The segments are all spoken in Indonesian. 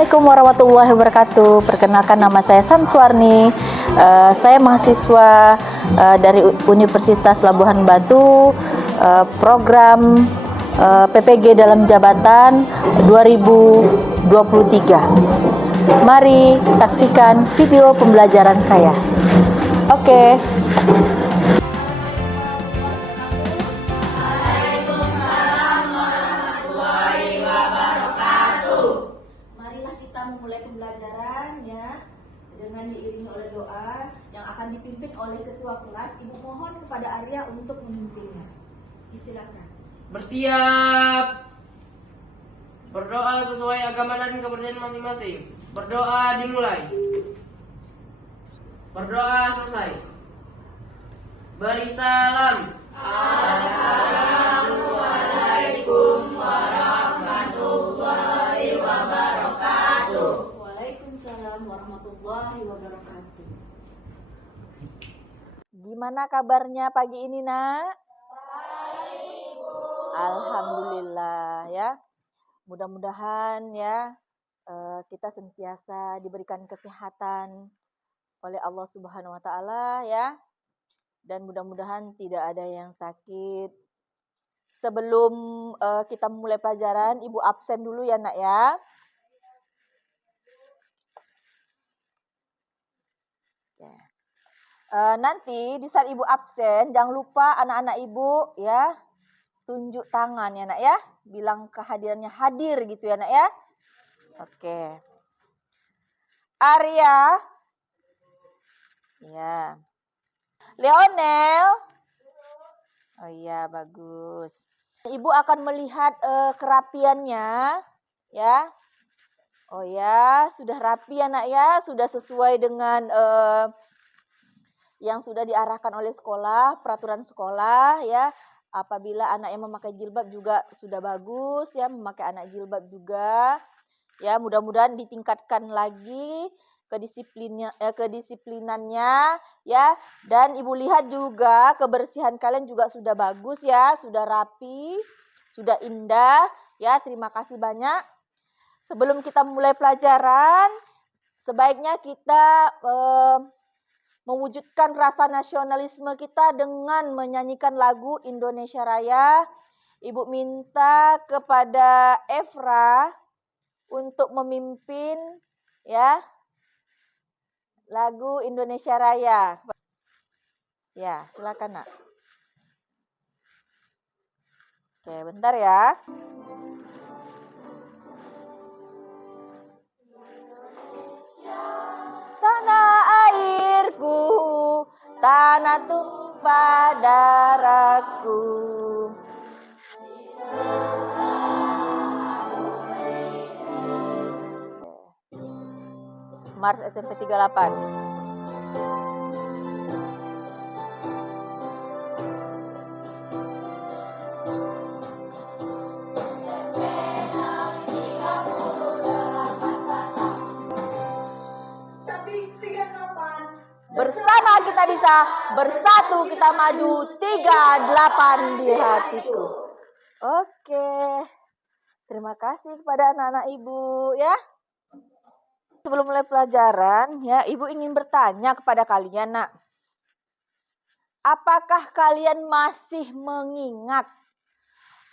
Assalamualaikum warahmatullahi wabarakatuh. Perkenalkan, nama saya Samsuarni. Saya mahasiswa dari Universitas Labuhan Batu, program PPG dalam jabatan 2023. Mari saksikan video pembelajaran saya. Oke. Marilah kita memulai pembelajaran ya, dengan diiringi oleh doa yang akan dipimpin oleh ketua kelas. Ibu mohon kepada Arya untuk memimpinnya. Silakan. Bersiap. Berdoa sesuai agama dan kepercayaan masing-masing. Berdoa dimulai. Berdoa selesai. Beri salam. Assalamualaikum warahmatullahi wabarakatuh. Waalaikumsalam warahmatullahi wabarakatuh. Gimana kabarnya pagi ini, Nak? Baik, Bu. Alhamdulillah ya. Mudah-mudahan ya kita senantiasa diberikan kesehatan oleh Allah Subhanahu wa taala ya. Dan mudah-mudahan tidak ada yang sakit. Sebelum kita mulai pelajaran, Ibu absen dulu ya, Nak ya. Nanti di saat Ibu absen, jangan lupa anak-anak Ibu ya tunjuk tangan ya, Nak ya. Bilang kehadirannya hadir gitu ya, Nak ya. Oke. Arya. Ya. Leonel. Oh iya, bagus. Ibu akan melihat kerapiannya ya. Oh ya, sudah rapi ya, Nak ya. Sudah sesuai dengan yang sudah diarahkan oleh sekolah, peraturan sekolah ya. Apabila anak yang memakai jilbab juga sudah bagus ya, memakai anak jilbab juga. Ya, mudah-mudahan ditingkatkan lagi kedisiplinannya ya. Dan Ibu lihat juga kebersihan kalian juga sudah bagus ya, sudah rapi, sudah indah ya. Terima kasih banyak. Sebelum kita mulai pelajaran, sebaiknya kita mewujudkan rasa nasionalisme kita dengan menyanyikan lagu Indonesia Raya. Ibu minta kepada Efra untuk memimpin ya lagu Indonesia Raya. Ya, silakan, Nak. Oke, bentar ya. Tanah airku, tanah tumpah darahku. Mars SMP 38. Bersama kita bisa, bersatu kita maju, 38 di hatiku. Oke. Terima kasih kepada anak-anak Ibu ya. Sebelum mulai pelajaran ya, Ibu ingin bertanya kepada kalian, Nak. Apakah kalian masih mengingat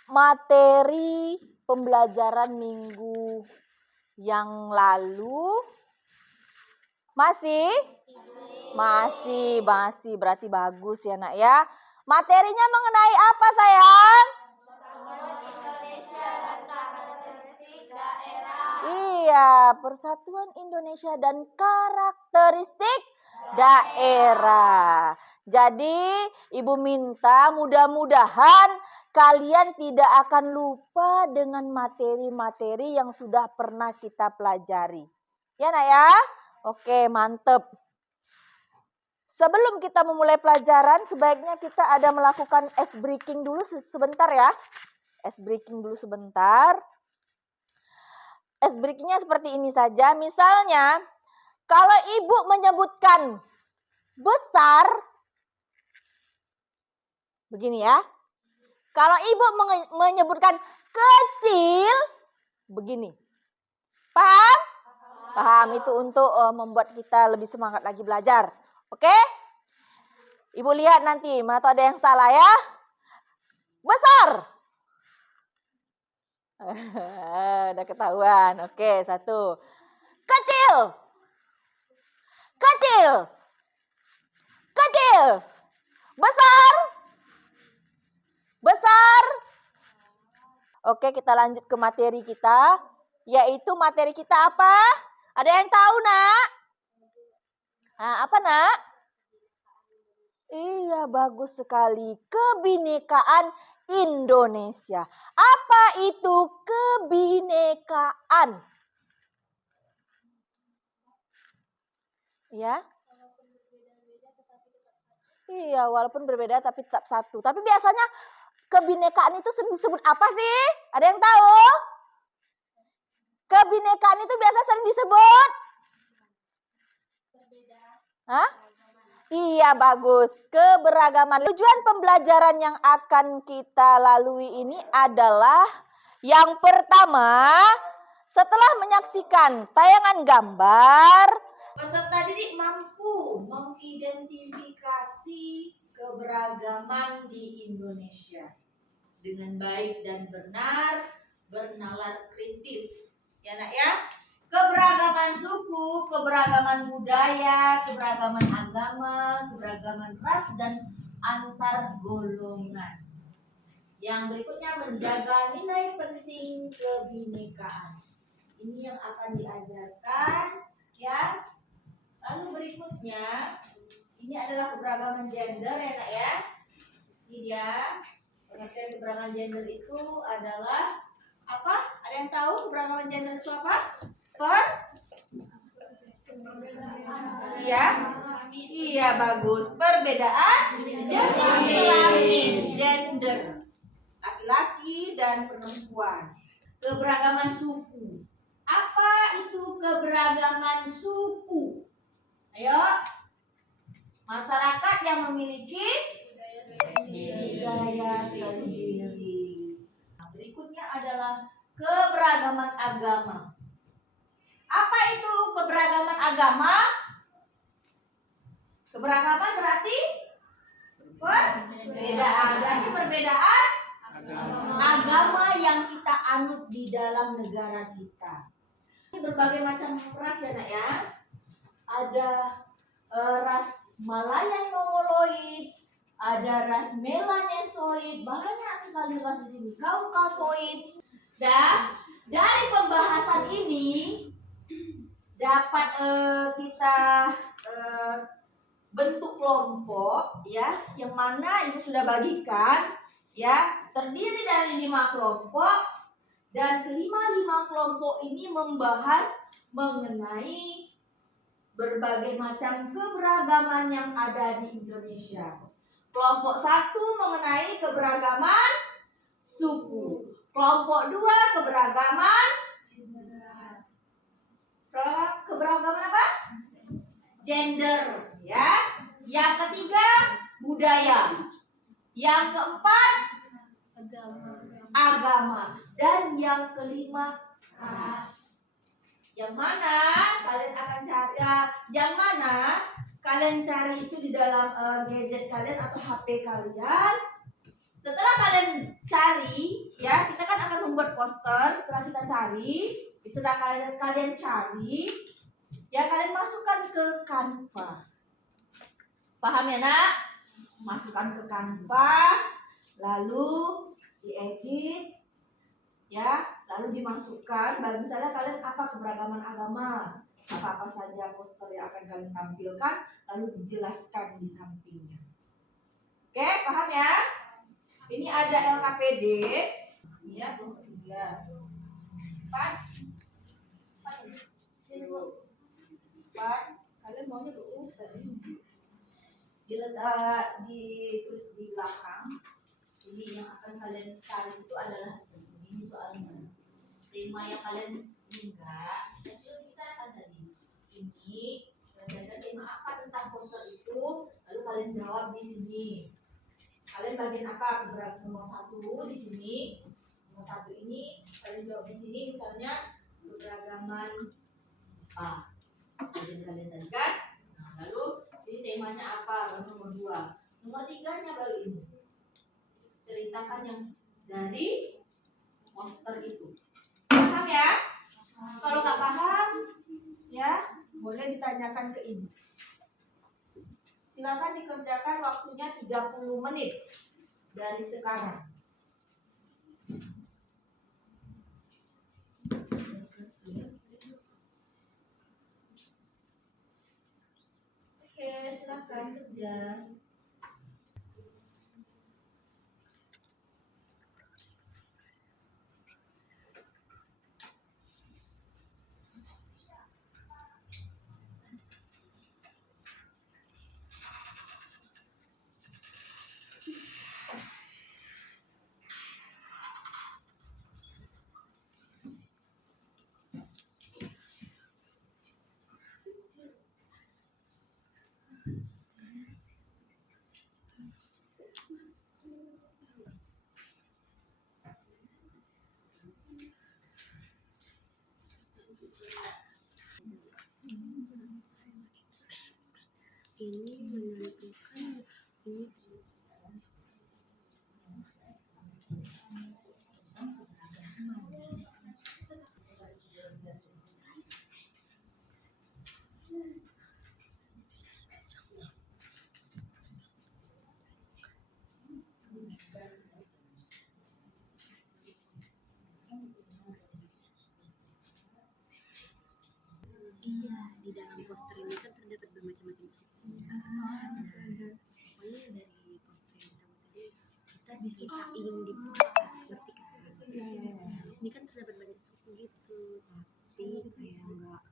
materi pembelajaran minggu yang lalu? Masih? Masih. Berarti bagus ya, Nak ya. Materinya mengenai apa, sayang? Indonesia dan karakteristik daerah. Iya, Persatuan Indonesia dan karakteristik daerah. Jadi, Ibu minta mudah-mudahan kalian tidak akan lupa dengan materi-materi yang sudah pernah kita pelajari. Ya, Nak ya? Oke, mantep. Sebelum kita memulai pelajaran, sebaiknya kita ada melakukan ice breaking dulu sebentar ya. Ice breaking dulu sebentar. Ice breakingnya seperti ini saja. Misalnya, kalau Ibu menyebutkan besar, begini ya. Kalau Ibu menyebutkan kecil, begini. Paham? Paham, itu untuk membuat kita lebih semangat lagi belajar. Oke? Ibu lihat nanti, mana tahu ada yang salah ya. Besar. Udah ketahuan. Oke, 1. Kecil. Kecil. Kecil. Besar. Besar. Oke, kita lanjut ke materi kita. Yaitu materi kita apa? Ada yang tahu, Nak? Nah, apa, Nak? Iya, bagus sekali. Kebinekaan Indonesia. Apa itu kebinekaan? Ya? Iya, walaupun berbeda tapi tetap satu. Tapi biasanya kebinekaan itu sering disebut apa sih? Ada yang tahu? Kebinekaan itu biasa sering disebut? Hah? Iya, bagus. Keberagaman. Tujuan pembelajaran yang akan kita lalui ini adalah yang pertama, setelah menyaksikan tayangan gambar, peserta didik mampu mengidentifikasi keberagaman di Indonesia dengan baik dan benar, bernalar kritis. Ya, Nak ya? Keberagaman suku, keberagaman budaya, keberagaman agama, keberagaman ras, dan antar golongan. Yang berikutnya menjaga nilai penting kebinekaan. Ini yang akan diajarkan, ya. Lalu berikutnya, ini adalah keberagaman gender, ya, Nak ya. Ini dia. Pengertian keberagaman gender itu adalah apa? Ada yang tahu keberagaman gender itu apa? Iya, bagus. Perbedaan jenis kelamin, gender, laki-laki dan perempuan. Keberagaman suku. Apa itu keberagaman suku? Ayo, masyarakat yang memiliki budaya sendiri. Berikutnya adalah keberagaman agama. Apa itu keberagaman agama? Keberagaman berarti perbedaan. Berarti perbedaan agama yang kita anut di dalam negara kita. Berbagai macam ras, ya, Nak ya. Ada ras Malayan Mongoloid, ada ras Melanesoid, banyak sekali ras di sini. Kaukasoid. Dan dari pembahasan ini dapat kita bentuk kelompok, ya, yang mana itu sudah bagikan, ya, terdiri dari 5 kelompok, dan kelima kelompok ini membahas mengenai berbagai macam keberagaman yang ada di Indonesia. Kelompok 1 mengenai keberagaman suku. Kelompok 2 keberagaman apa? Gender, ya. Yang ketiga budaya. Yang keempat agama. Dan yang kelima ras. Yang mana kalian akan cari? Yang mana kalian cari itu di dalam gadget kalian atau HP kalian. Setelah kalian cari, ya, kita kan akan membuat poster. Setelah kita cari, setelah kalian cari, ya, kalian masukkan ke Canva. Paham ya, Nak? Masukkan ke Canva, lalu diedit, ya, lalu dimasukkan. Misalnya kalian apa keberagaman agama, apa saja poster yang akan kalian tampilkan, lalu dijelaskan di sampingnya. Oke, paham ya? Ini ada LKPD, ya, 3, 4, kalian maunya tuh tadi ditulis di belakang. Ini yang akan kalian cari itu adalah ini soalnya tema yang kalian enggak sudah bicarakan tadi. Ini belajar tema apa tentang poster itu, lalu kalian jawab di sini. Kalian bagian apa? Nomor 1 di sini. Nomor 1 ini kalian jawab di sini, misalnya keberagaman apa? Agen kalian tadi kan? Nah, lalu ini temanya apa? Baru nomor 2. Nomor 3-nya baru ini. Ceritakan yang dari poster itu. Paham ya? Kalau nggak paham, ya boleh ditanyakan ke ibu. Silakan dikerjakan, waktunya 30 menit dari sekarang. Oke, silakan kerja. Ini menentukan ini iya, di dalam poster ini kan terdapat bermacam-macam suku. Nah, pokoknya dari poster yang pertama tadi kita ceritain di podcast, ngerti kan? Nah, di sini kan terdapat banyak suku gitu, tapi kayak enggak,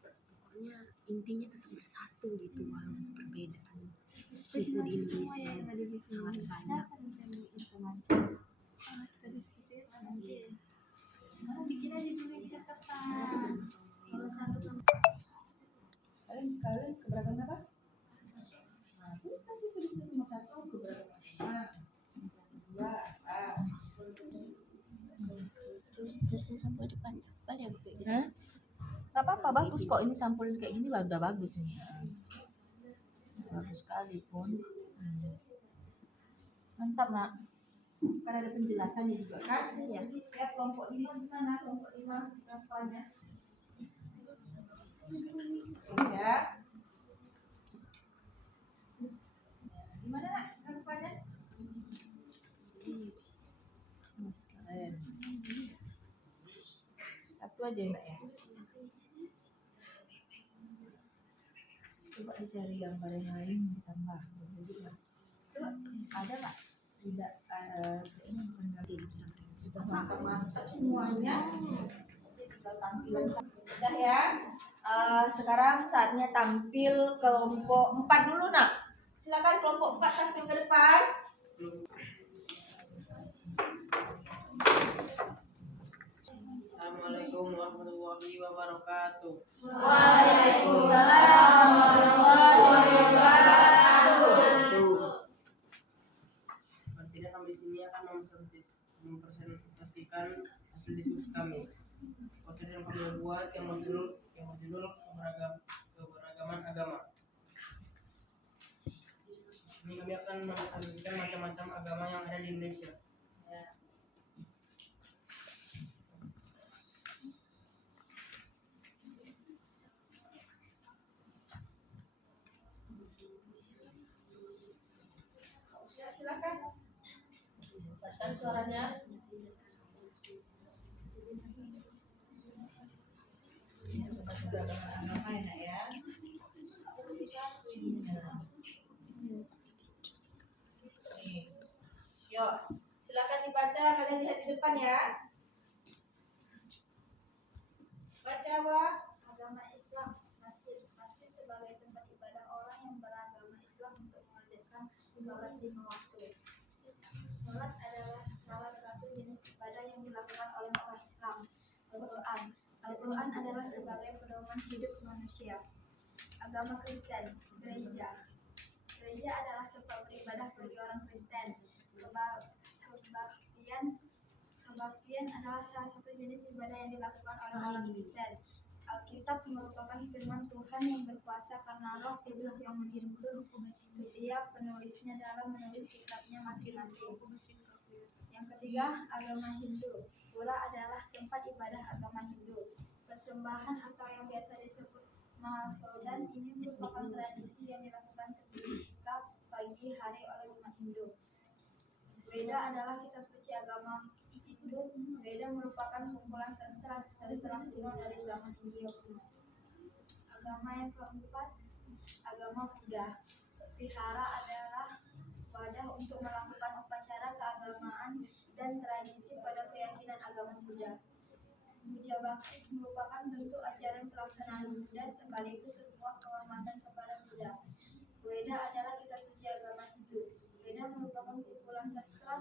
pokoknya intinya tetap bersatu gitu walaupun perbedaan suku di Indonesia sangat banyak. Sekarang bikin aja dulu yang catatan. Kalau satu kalian keberagaman apa? Nah, itu kasih tulis nomor 1 keberagaman. Dua, Terus sampai depannya apa ya Bu kayak gitu? nggak apa-apa, bagus kok ini sampulin kayak gini udah bagus nih. Bagus sekali pun. Mantap nak. Kan ada penjelasannya juga kan? Ya. Ya kelompok 5 gimana? Kelompok 5 rasanya. Terus ya. Gimana nak? Rupanya? Keren. Satu aja nak ya. Coba dicari gambar yang lain ditambah. Coba ada nggak? Tidak ini bukan ganti sudah mantap semuanya. Tinggal tampilan sudah ya. Sekarang saatnya tampil kelompok 4 dulu nak. Silakan kelompok 4 tampil ke depan. Assalamualaikum warahmatullahi wabarakatuh. Waalaikumsalam warahmatullahi wabarakatuh. Berarti kami di sini akan mempresentasikan hasil diskusi kami. Poster yang kami buat yang berjudul keberagaman agama. Ini kami akan menampilkan macam-macam agama yang ada di Indonesia. Silakan. Tekan suaranya. Agama enak ya. Yuk, silakan dibaca, kalian lihat di depan ya. Baca Wah. Agama Islam, masjid sebagai tempat ibadah orang yang beragama Islam untuk mengerjakan sholat 5 waktu. Sholat adalah salah satu jenis ibadah yang dilakukan oleh orang Islam. Al-Quran adalah sebagai pedoman hidup manusia. Agama Kristen, gereja adalah tempat beribadah bagi orang Kristen. Kebaktian adalah salah satu jenis ibadah yang dilakukan oleh orang Kristen. Alkitab merupakan firman Tuhan yang berkuasa karena Roh Kudus yang menuntun setiap penulisnya dalam menulis kitabnya masing-masing. Yang ketiga, agama Hindu. Pura adalah tempat ibadah agama Hindu. Persembahan atau yang biasa disebut Mahasaudan ini merupakan tradisi yang dilakukan ketika pagi hari oleh umat Hindu. Veda adalah kitab suci agama Hindu. Veda merupakan kumpulan sastra kuno dari zaman India kuno. Agama yang keempat, agama Buddha. Vihara adalah wadah untuk melakukan upacara keagamaan dan tradisi pada keyakinan agama Buddha. Puja Bakti merupakan bentuk ajaran pelaksanaan Buddha sekaligus sebuah kehormatan kepada Buddha. Weda adalah kitab suci agama Hindu. Weda merupakan kumpulan sastra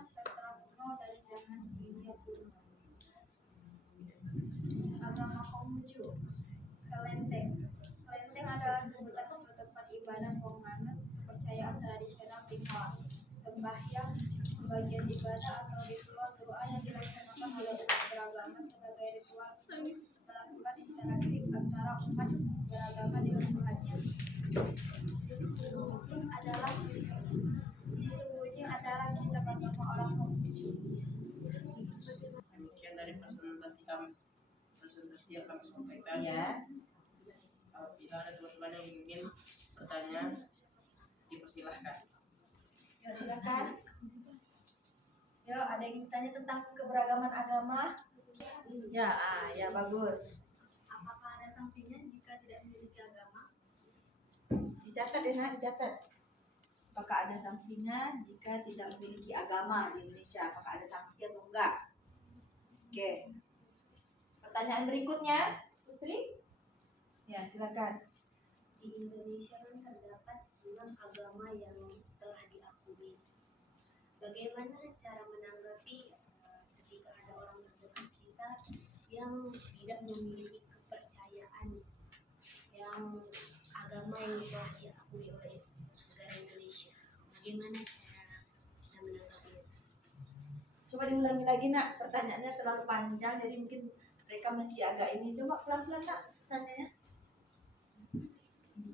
kuno dari zaman India kuno. Agama Konghucu. Kelenteng. Kelenteng adalah sebutan untuk tempat ibadah penganut kepercayaan tradisional Tionghoa. Sembahyang, sebagian ibadah atau ritual doa yang dilaksanakan oleh umat beragama sebagai ritual melakukan interaksi antara umat beragama dengan Tuhannya. Sisi Wujing adalah kitab agama orang Konghucu. Sekian dari presentasi yang kami sampaikan. Ya. Apabila ada teman-teman yang ingin bertanya, dipersilahkan. Ya, silakan. Yo, ada yang bertanya tentang keberagaman agama? Ya bagus. Apakah ada sanksinya jika tidak memiliki agama? Dicatat ya, Nak, dicatat. Apakah ada sanksinya jika tidak memiliki agama di Indonesia? Apakah ada sanksi atau enggak? Oke. Pertanyaan berikutnya, Putri? Ya, silakan. Di Indonesia kan terdapat 6 agama yang telah diakui. Bagaimana cara menanggapi ketika ada orang terdekat kita yang tidak memiliki kepercayaan yang agama yang telah diakui oleh negara Indonesia? Bagaimana cara kita menanggapinya? Coba diulangi lagi, Nak. Pertanyaannya terlalu panjang, jadi mungkin mereka masih agak ini. Coba pelan-pelan, Nak, tanyanya.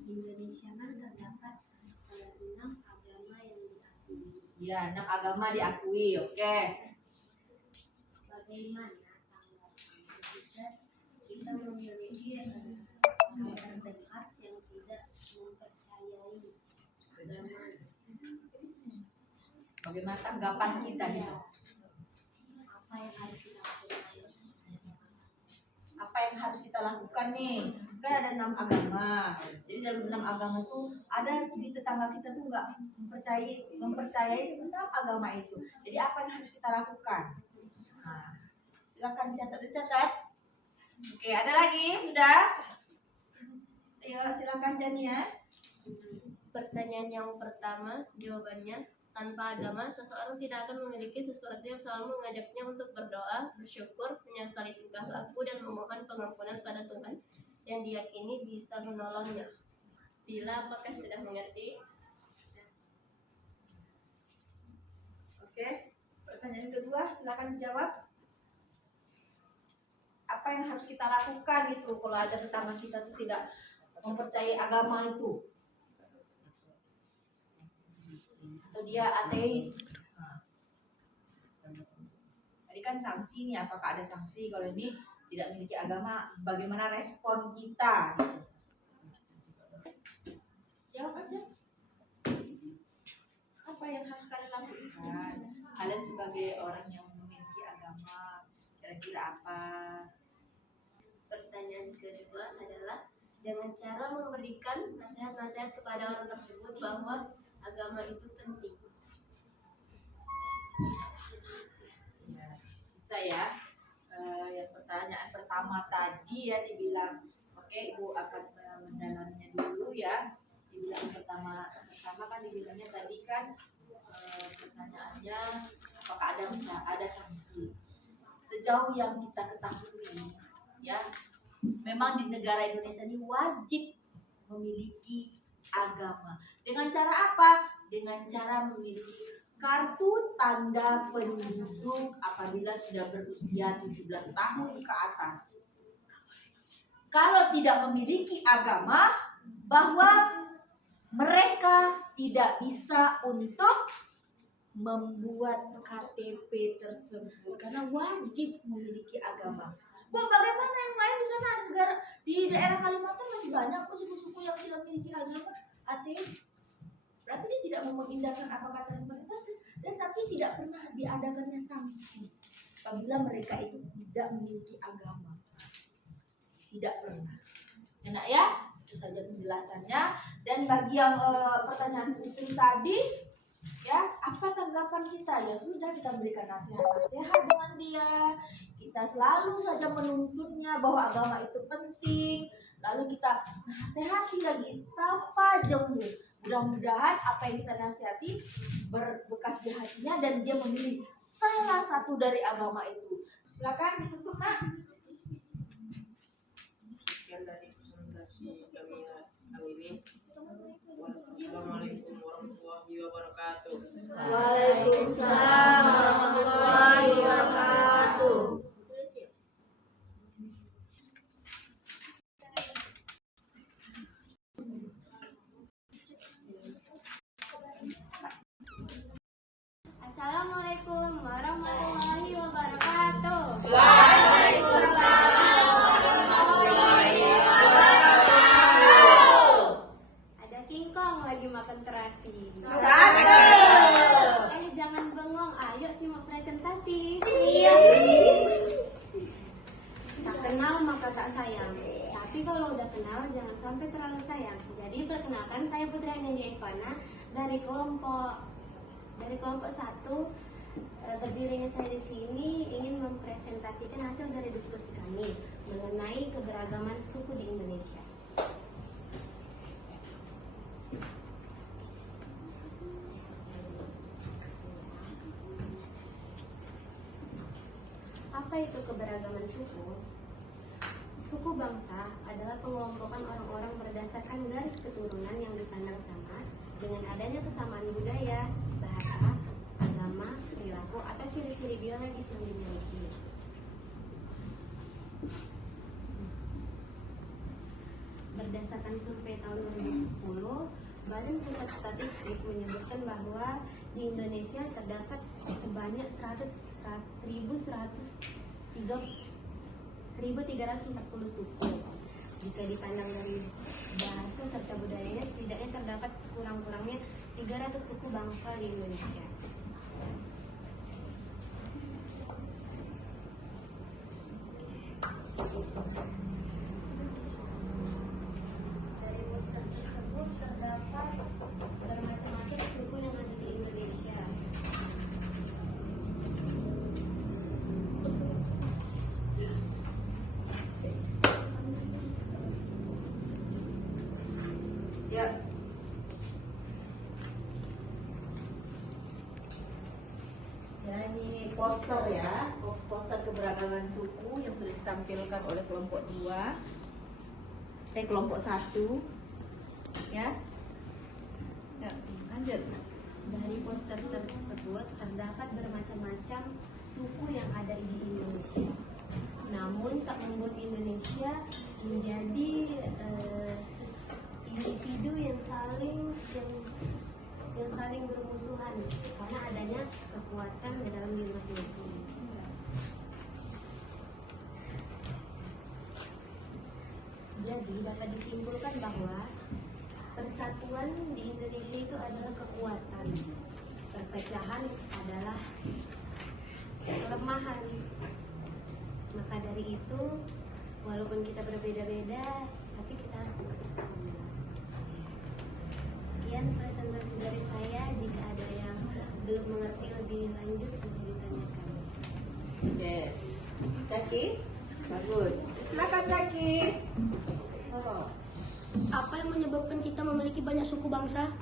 Di Indonesia kan terdapat 6 agama yang diakui. Ya, 6 agama diakui, oke. Bagaimana tanggapan kita memiliki sahabat dekat yang tidak mempercayai agama? Bagaimana tanggapan kita gitu? Apa yang harus kita lakukan? Apa yang harus kita lakukan nih? Kan ada 6 agama. Jadi dalam 6 agama itu ada di tetangga kita tuh nggak mempercayai tentang agama itu. Jadi apa yang harus kita lakukan? Nah, silakan dicatat. Oke, ada lagi? Sudah? Ayo, silakan Jania. Pertanyaan yang pertama, jawabannya, tanpa agama, seseorang tidak akan memiliki sesuatu yang selalu mengajaknya untuk berdoa, bersyukur, menyesali tingkah laku, dan memohon pengampunan pada Tuhan yang diyakini bisa menolongnya. Bila apakah sudah mengerti? Oke, pertanyaan kedua, silakan dijawab. Apa yang harus kita lakukan itu kalau ada tetangga kita tuh tidak mempercayai agama itu? Atau dia ateis? Tadi kan sanksi nih, apakah ada sanksi kalau ini tidak memiliki agama? Bagaimana respon kita? Jawab aja. Apa yang harus kalian lakukan? Kalian sebagai orang yang memiliki agama, kira-kira apa? Pertanyaan kedua adalah, dengan cara memberikan nasihat-nasihat kepada orang tersebut bahwa agama itu penting. Ya, bisa ya. Yang pertanyaan pertama tadi ya dibilang, oke, Ibu akan mendalaminya dulu ya. Dibilang pertama kan dibilangnya tadi kan pertanyaannya apakah ada sanksi. Sejauh yang kita ketahui ya, memang di negara Indonesia ini wajib memiliki agama. Dengan cara apa? Dengan cara memiliki kartu tanda penduduk apabila sudah berusia 17 tahun ke atas. kalau tidak memiliki agama, bahwa mereka tidak bisa untuk membuat KTP tersebut karena wajib memiliki agama. Bagaimana yang lain di sana, ada negara di daerah Kalimantan masih banyak kok suku-suku yang tidak memiliki agama, ateis. Berarti dia tidak mau mengindahkan apa kata pemerintah, dan tapi tidak pernah diadakannya sanksi apabila mereka itu tidak memiliki agama. Tidak pernah. Enak ya? Itu saja penjelasannya. Dan bagi yang pertanyaan Putri tadi, ya, apa tanggapan kita? Ya sudah, kita berikan nasihat-nasihat dengan dia. Kita selalu saja menuntunnya bahwa agama itu penting. Lalu kita nasihati lagi tanpa jemu. Mudah-mudahan apa yang kita nasihati berbekas di hatinya dan dia memilih salah satu dari agama itu. Silakan ditutup, Nak. Sekian dari presentasi kami kali ini. Wassalamualaikum warahmatullahi wabarakatuh. Waalaikumsalam warahmatullahi wabarakatuh. Assalamualaikum warahmatullahi wabarakatuh. Ada kingkong lagi makan terasi. Jangan bengong, ayo simak presentasi. Iya. Tak kenal maka tak sayang. Tapi kalau udah kenal jangan sampai terlalu sayang. Jadi perkenalkan, saya Putri Anyandia Ivana dari kelompok 1. Berdirinya saya di sini ingin mempresentasikan hasil dari diskusi kami mengenai keberagaman suku di Indonesia. Apa itu keberagaman suku? Suku bangsa adalah pengelompokan orang-orang berdasarkan garis keturunan yang dipandang sama dengan adanya kesamaan budaya, bahasa, agama, perilaku, atau ciri-ciri biologis yang dimiliki. Berdasarkan survei tahun 2010, Badan Pusat Statistik menyebutkan bahwa di Indonesia terdapat sebanyak 1.340 suku. Jika dipandang dari bahasa serta budayanya, setidaknya terdapat sekurang-kurangnya 300 suku bangsa di Indonesia. Dari poster tersebut terdapat bermacam-macam suku yang ada di Indonesia. Ya. Ya, ini poster ya, poster keberagaman suku yang sudah ditampilkan oleh kelompok 2, kelompok 1, ya. Ya, lanjut. Dari poster tersebut terdapat bermacam-macam suku yang ada di Indonesia. Namun tak membuat Indonesia menjadi individu yang saling bermusuhan karena adanya kekuatan di dalam diri masing-masing. Jadi dapat disimpulkan bahwa persatuan di Indonesia itu adalah kekuatan, perpecahan adalah kelemahan. Maka dari itu, walaupun kita berbeda-beda, tapi kita harus tetap bersama. Sekian presentasi dari saya. Jika ada yang belum mengerti lebih lanjut, boleh ditanyakan. Oke. Zaki, bagus. Silakan Zaki. Apa yang menyebabkan kita memiliki banyak suku bangsa?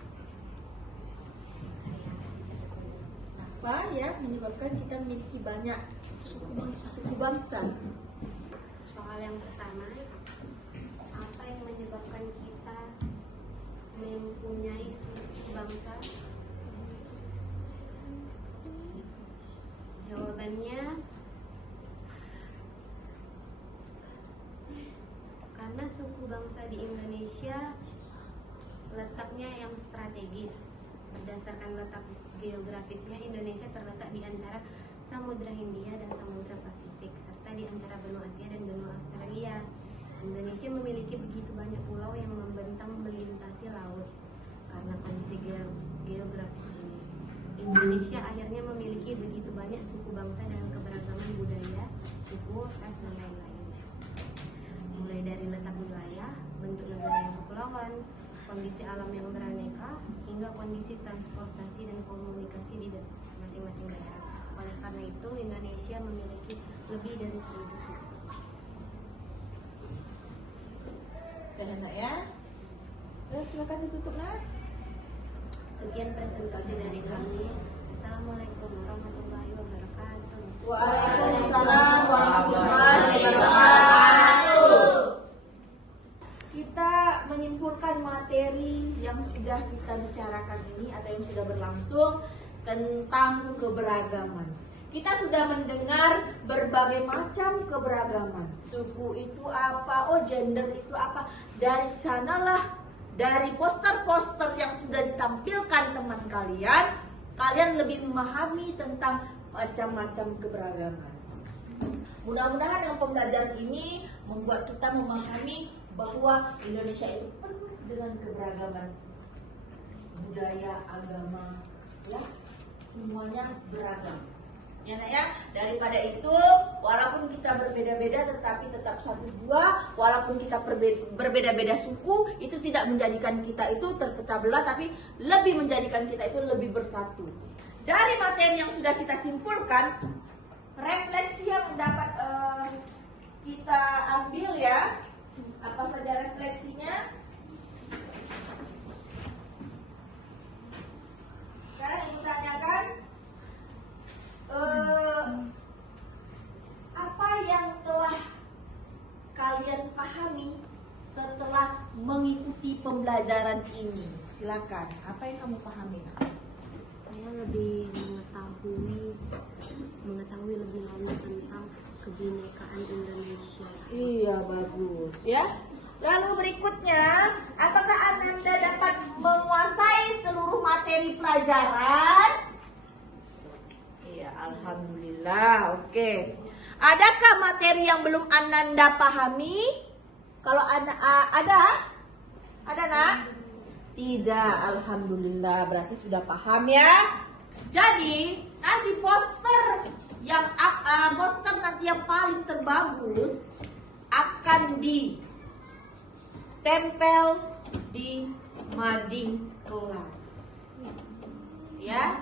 Apa ya menyebabkan kita memiliki banyak suku bangsa? Soal yang pertama, apa yang menyebabkan kita mempunyai suku bangsa? Jawabannya Karena suku bangsa di Indonesia letaknya yang strategis. Berdasarkan letak geografisnya, Indonesia terletak di antara Samudra Hindia dan Samudra Pasifik, serta di antara benua Asia dan benua Australia. Indonesia memiliki begitu banyak pulau yang membentang melintasi laut. Karena kondisi geografis ini, Indonesia akhirnya memiliki begitu banyak suku bangsa dengan keberagaman budaya, suku, ras, dan lain-lain. Mulai dari letak wilayah, bentuk negara yang kepulauan, kondisi alam yang beraneka, hingga kondisi transportasi dan komunikasi di masing-masing daerah. Oleh karena itu, Indonesia memiliki lebih dari 1000 suku. Udah enak ya? Terus silakan ditutup nak. Sekian presentasi dari kami. Assalamualaikum warahmatullahi wabarakatuh. Waalaikumsalam warahmatullahi wabarakatuh. Kita menyimpulkan materi yang sudah kita bicarakan ini atau yang sudah berlangsung tentang keberagaman. Kita sudah mendengar berbagai macam keberagaman. Suku itu apa? Oh, gender itu apa? Dari sanalah, dari poster-poster yang sudah ditampilkan teman kalian, kalian lebih memahami tentang macam-macam keberagaman. Mudah-mudahan dengan pembelajaran ini membuat kita memahami bahwa Indonesia itu penuh dengan keberagaman budaya, agama, ya, semuanya beragam. Ya, nak ya. Daripada itu, walaupun kita berbeda-beda tetapi tetap satu jua, walaupun kita berbeda-beda suku, itu tidak menjadikan kita itu terpecah belah, tapi lebih menjadikan kita itu lebih bersatu. Dari materi yang sudah kita simpulkan, refleksi yang dapat kita ambil ya, apa saja refleksinya? Sekarang ibu tanyakan, apa yang telah kalian pahami setelah mengikuti pembelajaran ini? Silakan. Apa yang kamu pahami? Saya lebih mengetahui lebih lanjut tentang kebinekaan Indonesia. Iya, bagus ya. Lalu berikutnya, apakah Ananda dapat menguasai seluruh materi pelajaran? Iya, alhamdulillah. Oke. Adakah materi yang belum Ananda pahami? Kalau ada, nak? Tidak, alhamdulillah. Berarti sudah paham ya. Jadi nanti poster yang paling terbagus akan ditempel di mading kelas. Ya.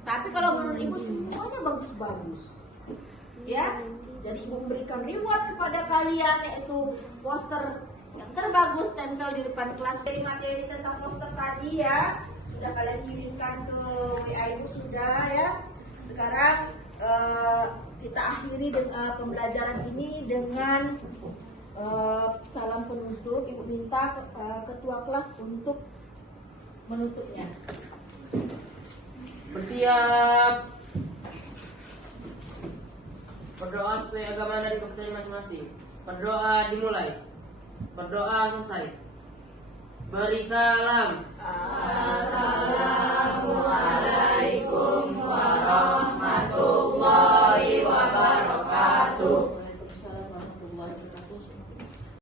Tapi kalau menurut ibu semuanya bagus-bagus. Ya, jadi ibu memberikan reward kepada kalian, yaitu poster yang terbagus tempel di depan kelas. Dari materi tentang poster tadi ya, sudah kalian kirimkan ke WA ibu sudah ya. Sekarang kita akhiri dengan pembelajaran ini dengan salam penutup. Ibu minta ketua kelas untuk menutupnya. Bersiap. Berdoa sesuai agama dan kepercayaan masing-masing. Berdoa dimulai. Berdoa selesai. Beri salam.